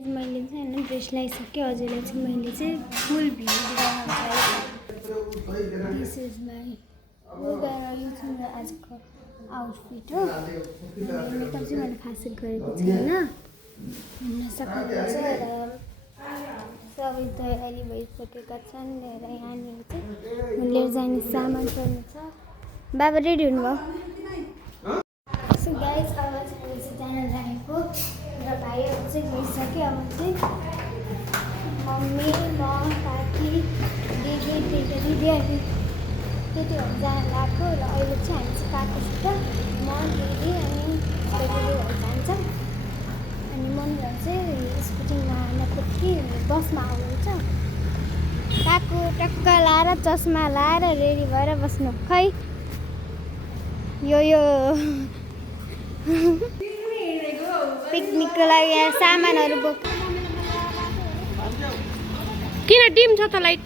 मैले चाहिँ हैन ड्रेस लगाइसकेँ हजुरलाई चाहिँ मैले चाहिँ फुल भिडियो दिइराख्न चाहेको दिस इज माई यो चाहिँ मेरो आजको आउटफिट हो मेकअप चाहिँ मैले खासै गरेको छैन हिँड्न सक्नुहुन्छ र सबै तयारी भइसकेका छन् र यहाँनिर चाहिँ लिएर जाने सामान पनि छ बाबा रेडी हुनुभयो सो गाइज अब चाहिँ जान लागेको र भाइहरू चाहिँ गइसक्यो अब चाहिँ मम्मी म काकी दिदी दिदीहरू त्यतिहरू जान लाग्यो र अहिले चाहिँ हामी चाहिँ काकीसित म दिदी अनि दिदीहरू जान्छ अनि मम्मीहरू चाहिँ स्कुटीमा मतलब कि बसमा आउनुहुन्छ काकु टक्क लाएर चस्मा लाएर रेडी भएर बस्नु खै यो पिकनिकको लागि यहाँ सामानहरू बोक किन डिम छ त लाइट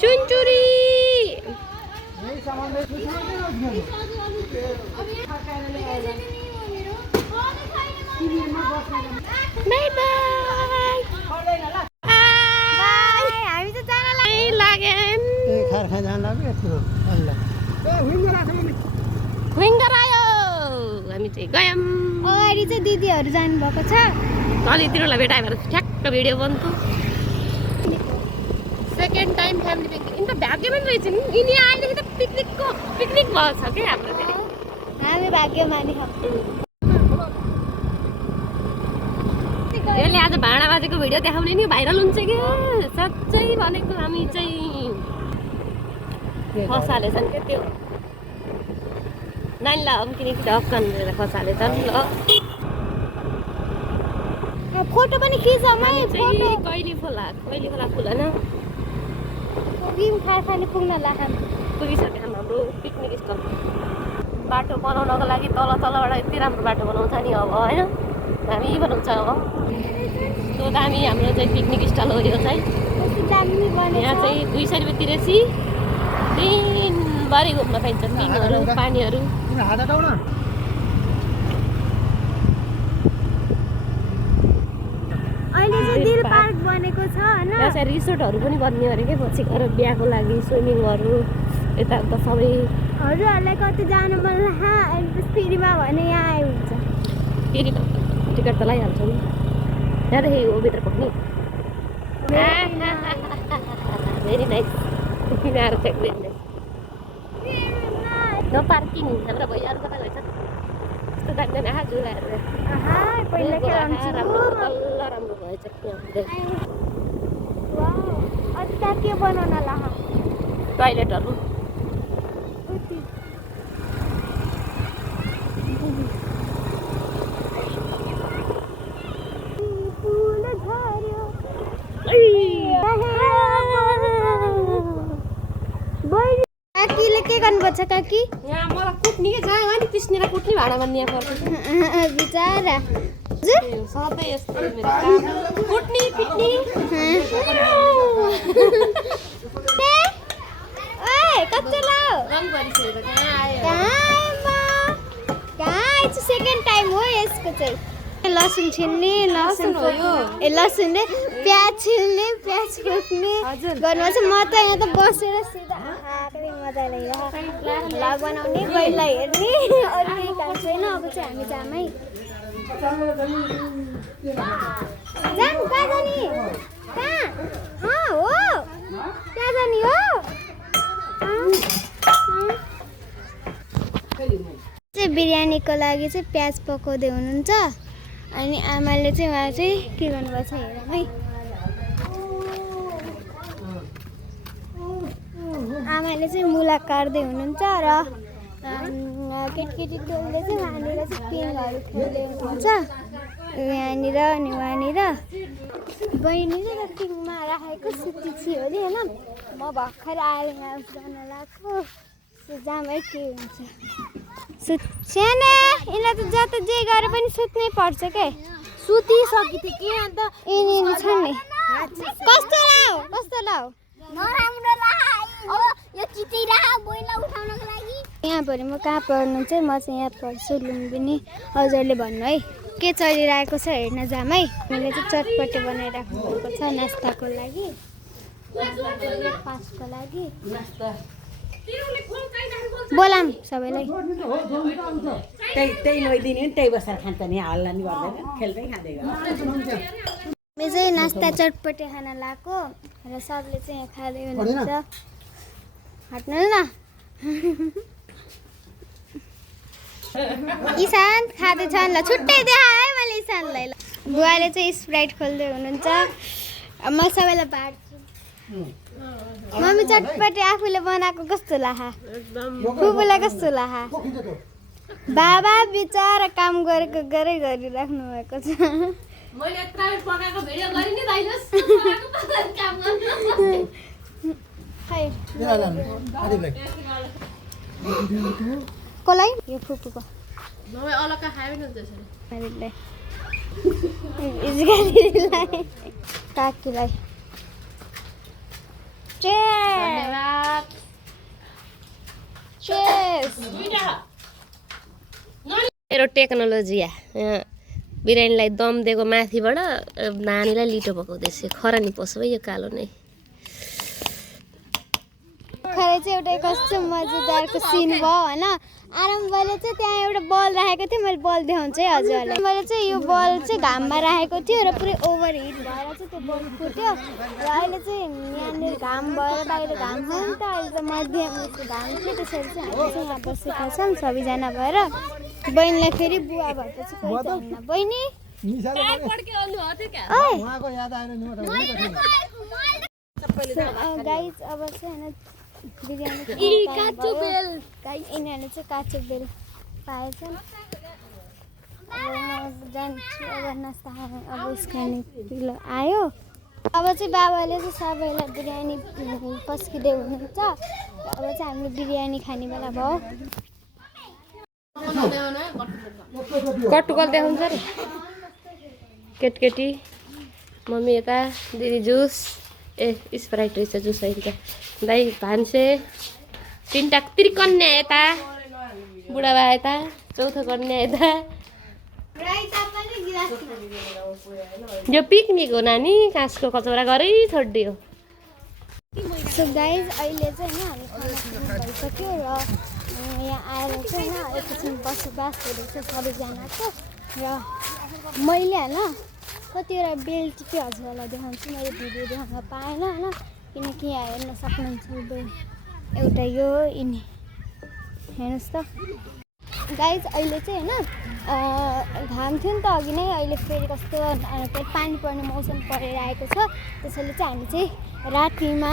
चुनचुरी बाई बाई हामी त जान विङ्गर आयो हामी चाहिँ गयौँ अगाडि चाहिँ दिदीहरू जानुभएको छ तलतिरलाई भेटायो भने ठ्याक्क भिडियो बन्थ्यो सेकेन्ड टाइम फ्यामिली पिकनिक इन त भाग्यमान रहेछ नि यिनी आएदेखि त पिकनिक भएको छ क्या हाम्रो फेरि हामी भाग्यमानी यसले आज भाँडा बाजेको भिडियो देखाउने नि भाइरल हुन्छ क्या साँच्चै भनेको हामी चाहिँ खसालेछन् क्या त्यो नानी ल अब किनकि ढक्कन खसालेछन् ल फोटो पनि खिच कहिले खोला खुलेन भीम खाने पुग्न लाग्यो पुगिसक्यो हाम्रो पिकनिक स्थल बाटो बनाउनको लागि तलबाट यति राम्रो बाटो बनाउँछ नि अब होइन हामी बनाउँछ अब त्यो दामी हाम्रो चाहिँ पिकनिक स्थल हो यो चाहिँ यहाँ चाहिँ 200 रुपियाँ तिरेपछि दिनभरि घुम्न पाइन्छ पिङहरू पानीहरू अहिले चाहिँ दिल पार्क बनेको छ हैन यहाँ रिसोर्टहरू पनि बन्ने अरे के पछि गएर बिहाको लागि स्विमिङहरू यताउता सबै हजुरहरूलाई कति जानु मन लाग्छ फ्रीमा भने यहाँ आइ हुन्छ फेरिमा टिकट त लगाइहाल्छ नि त्यहाँदेखि हो भित्र पक्ने भेरी नाइस किनाएर चाहिँ भेरी नाइस नो पार्किङ हाम्रो भैयाहरू कता गएछ यस्तो दामी आहा झुलाहरू पहिला के राम्रो भएछ अनि के बनाउन लाह टोइलेटहरू काकीले के गर्नुपर्छ काकी यहाँ मलाई कुट्ने के जहाँ अनि पिस्नेर कुट्ने भाँडा भन्ने पर्छ बिचारा सधैँ यस्तो मेरो काम कुट्ने पिट्ने कच्चा लाओ रङ गरिसकेको कहाँ आयो कहाँ आएछ सेकेन्ड टाइम हो यसको चाहिँ लसुन छिल्ने लसुन हो यो लसुन प्याज छिल्ने प्याज कुट्ने गर्नु चाहिँ म त यहाँ त बसेर सिधा आँखाले मजा लागिरहेको भ्लग बनाउने पहिला हेर्ने अरू केही काम छैन अब चाहिँ हामी जामै जानु कहाँ जाने कहाँ हो कहाँ जाने हो चाहिँ बिरयानीको लागि चाहिँ प्याज पकाउँदै हुनुहुन्छ अनि आमाले चाहिँ उहाँ चाहिँ के गर्नुपर्छ हेरौँ है आमाले चाहिँ मुला काट्दै हुनुहुन्छ र केटीहरूले चाहिँ वहाँनिर चाहिँ पिङहरू खेल्दै हुनुहुन्छ यहाँनिर अनि वहाँनिर बहिनीले र पिङमा राखेको सुतिछि हो नि होइन म भर्खर आएर यहाँ जान लाग्छु जामै के हुन्छ साना यिनीलाई त जता जे गरे पनि सुत्नै पर्छ के सुतिसके थियो कि अन्त यिनीहरू छ नि कस्तो लाऊ नराम्रो लाग्यो यो चिचिरा बोइला उठाउनको लागि यहाँ पऱ्यो म कहाँ पढ्नु चाहिँ म चाहिँ यहाँ पढ्छु लुम्बिनी हजुरले भन्नु है के चलिरहेको छ हेर्न जाम है। मैले चाहिँ चटपटे बनाइराख्नु भएको छ नास्ताको लागि, ब्रेकफास्टको लागि। बोलाम सबैलाई। त्यही नोइदिने नि त्यही बसेर खान्छ नि, हल्ला नि गर्दैन, खेल्दै खाँदै गर्छ। म चाहिँ नास्ता चटपटे खान लाएको र सबले चाहिँ यहाँ खाँदै हुनुहुन्छ। हट्नु न इसान खाँदैछन् ल, छुट्टै देखाएँ है मैले इसानलाई। ल बुवाले चाहिँ स्प्राइट खोल्दै हुनुहुन्छ, म सबैलाई बाँड्छु। मम्मी चटपटे आफूले बनाएको कस्तो लाहा, फुपूलाई कस्तो लाहा। बाबा बिचरा काम गरेको गरे गरिराख्नु भएको छ। मैले यत्रो पकाएको भिडियो गरि नि दाइजस काम गर्नु खै कसलाई यो फुपूको नभए अलग्गा खाए पनि हुन्छ यसरी। इजगालीलाई काकीलाई धन्यवाद। मेरो टेक्नोलोजी बिरानीलाई दम दिएको माथिबाट नानीलाई लिटो पकाउँदैछ। खरानी पस्यो है यो कालो नै। खरै चाहिँ एउटा कस्तो मजेदारको सिन भयो होइन। आरम्भले चाहिँ त्यहाँ एउटा बल राखेको थियो, मैले बल देखाउँछु है हजुरहरूलाई। मैले चाहिँ यो बल चाहिँ घाममा राखेको थियो र पुरै ओभर हिट भएर चाहिँ त्यो बल फुट्यो र अहिले चाहिँ यहाँनिर घाम भएर बाहिर घाम छ नि त, अहिले त मध्यम घाम थियो। त्यसरी चाहिँ हामी चाहिँ यहाँ बसेका छौँ सबैजना भएर। बहिनीलाई फेरि बुवा भएपछि कोही छैन। बहिनी गाइज अब चाहिँ होइन बिरयानी यिनीहरूले चाहिँ काँचो बेल पाएछन्। अब म जान्छु अब नास्ता खाने, अब स्क्यानिङ आयो। अब चाहिँ बाबाले चाहिँ सबैलाई बिरयानी पस्किँदै हुनुहुन्छ। अब चाहिँ हामीले बिरयानी खाने बेला भयो। कटुकल देखाउँछ रे केटकेटी। मम्मी यता, दिदी जुस, स्प्राइट रहेछ जुस अहिले। दाइ भान्से, तिनवटा त्रिकन्या यता, बुढाबा यता, चौथो कन्या यता। यो पिकनिक हो नानी, काँसको कचौरा गरै छोडिदियो। सो गाइज अहिले चाहिँ होइन हामी खाना खानु भइसक्यो र यहाँ आएर चाहिँ होइन एकैछिन बसोबास हुँदैछ सबैजनाको। र मैले होइन कतिवटा बेल टिप्यो हजुरहरूलाई देखाउँछु, मैले भिडियो देखाउन पाएन होइन, किनकि यहाँ हेर्न सक्नुहुन्छ एउटा यो यिनी हेर्नुहोस् त गाइज। अहिले चाहिँ होइन घाम थियो नि त अघि नै, अहिले फेरि कस्तो पानी पर्ने मौसम परेर आएको छ। त्यसैले चाहिँ हामी चाहिँ रातिमा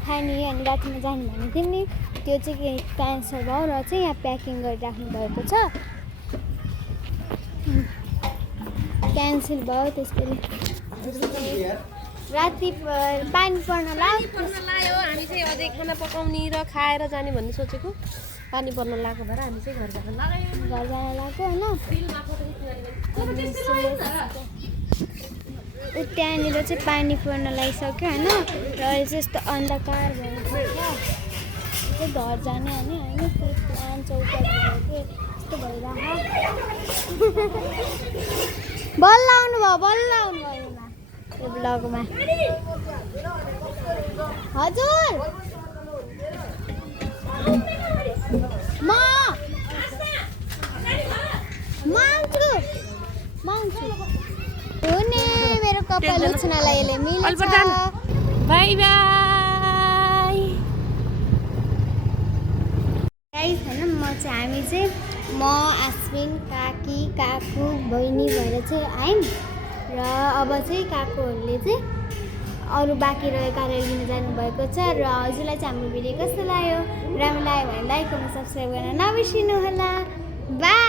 खाने अनि रातिमा जाने भनेको थियौँ नि, त्यो चाहिँ क्यान्सल भयो र चाहिँ यहाँ प्याकिङ गरिराख्नु भएको छ। क्यान्सल भयो त्यसैले राति पानी पर्न लाग्यो। हामी चाहिँ अझै खाना पकाउने र खाएर जाने भन्ने सोचेको। पानी पर्न लागेको भएर हामी चाहिँ घर जान लाग्यो होइन। त्यहाँनिर चाहिँ पानी पर्न लागिसक्यो होइन, र अहिले चाहिँ यस्तो अन्धकार भएको छ। चाहिँ घर जाने अनि होइन प्लान चौका यस्तो भइरहेको। बल्ल आउनुभयो यो ब्लगमा हजुर। मान्छु हुने मेरो कपाल उछ्नलाई यसले मिल्छ। बाई बाई गाइस होइन हामी चाहिँ म आश्विन काकी काकु बहिनी भएर चाहिँ आयौँ र अब चाहिँ काकुहरूले चाहिँ अरू बाँकी रहेकाले लिन जानुभएको छ। र हजुरलाई चाहिँ हाम्रो भिडियो कस्तो लाग्यो, राम्रो लाग्यो भने लाइक कमेन्ट सब्सक्राइब गर्न नबिर्सिनु होला। बाई।